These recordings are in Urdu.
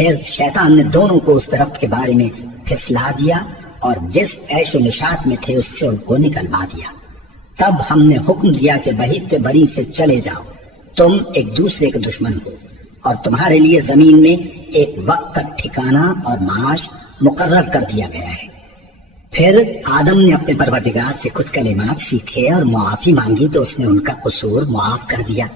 پھر شیطان نے دونوں کو اس درخت کے بارے میں پھسلا دیا اور جس عیش و نشاط میں تھے اس سے ان کو نکلوا دیا۔ تب ہم نے حکم دیا کہ بہشت بری سے چلے جاؤ، تم ایک دوسرے کے دشمن ہو، اور تمہارے لیے زمین میں ایک وقت تک ٹھکانہ اور معاش مقرر کر دیا گیا ہے۔ پھر آدم نے اپنے پروردگار سے کچھ کلمات سیکھے اور معافی مانگی تو اس نے ان کا قصور معاف کر دیا۔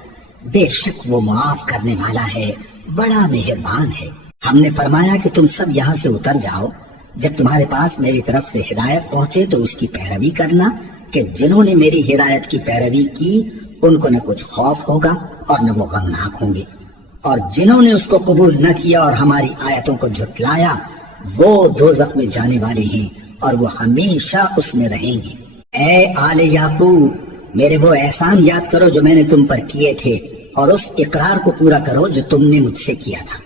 بے شک وہ معاف کرنے والا ہے، بڑا مہربان ہے۔ ہم نے فرمایا کہ تم سب یہاں سے اتر جاؤ، جب تمہارے پاس میری طرف سے ہدایت پہنچے تو اس کی پیروی کرنا، کہ جنہوں نے میری ہدایت کی پیروی کی ان کو نہ کچھ خوف ہوگا اور نہ وہ غمناک ہوں گے، اور جنہوں نے اس کو قبول نہ کیا اور ہماری آیتوں کو جھٹلایا وہ دوزخ میں جانے والے ہیں اور وہ ہمیشہ اس میں رہیں گے۔ اے آل یعقوب، میرے وہ احسان یاد کرو جو میں نے تم پر کیے تھے، اور اس اقرار کو پورا کرو جو تم نے مجھ سے کیا تھا۔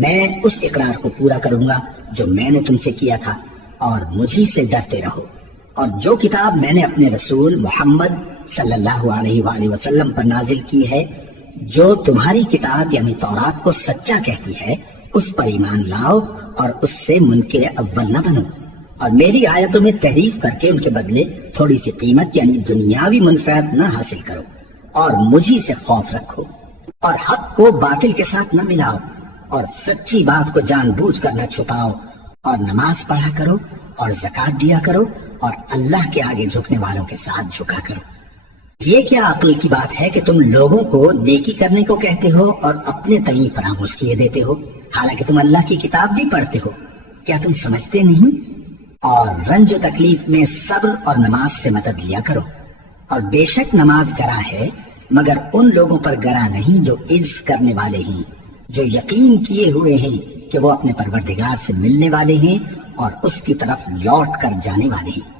میں اس اقرار کو پورا کروں گا جو میں نے تم سے کیا تھا، اور مجھی سے ڈرتے رہو۔ اور جو کتاب میں نے اپنے رسول محمد صلی اللہ علیہ وآلہ وسلم پر نازل کی ہے، جو تمہاری کتاب یعنی تورات کو سچا کہتی ہے، اس پر ایمان لاؤ اور اس سے منکر اول نہ بنو، اور میری آیتوں میں تحریف کر کے ان کے بدلے تھوڑی سی قیمت یعنی دنیاوی منفعت نہ حاصل کرو، اور مجھی سے خوف رکھو، اور حق کو باطل کے ساتھ نہ ملاؤ، اور سچی بات کو جان بوجھ کر نہ چھپاؤ، اور نماز پڑھا کرو اور زکوٰۃ دیا کرو، اور اللہ کے آگے جھکنے والوں کے ساتھ جھکا کرو۔ یہ کیا عقل کی بات ہے کہ تم لوگوں کو نیکی کرنے کو کہتے ہو اور اپنے تئیں فراموش کیے دیتے ہو، حالانکہ تم اللہ کی کتاب بھی پڑھتے ہو؟ کیا تم سمجھتے نہیں؟ اور رنج و تکلیف میں صبر اور نماز سے مدد لیا کرو، اور بے شک نماز گراں ہے مگر ان لوگوں پر گراں نہیں جو عجز کرنے والے ہیں، جو یقین کیے ہوئے ہیں کہ وہ اپنے پروردگار سے ملنے والے ہیں اور اس کی طرف لوٹ کر جانے والے ہیں۔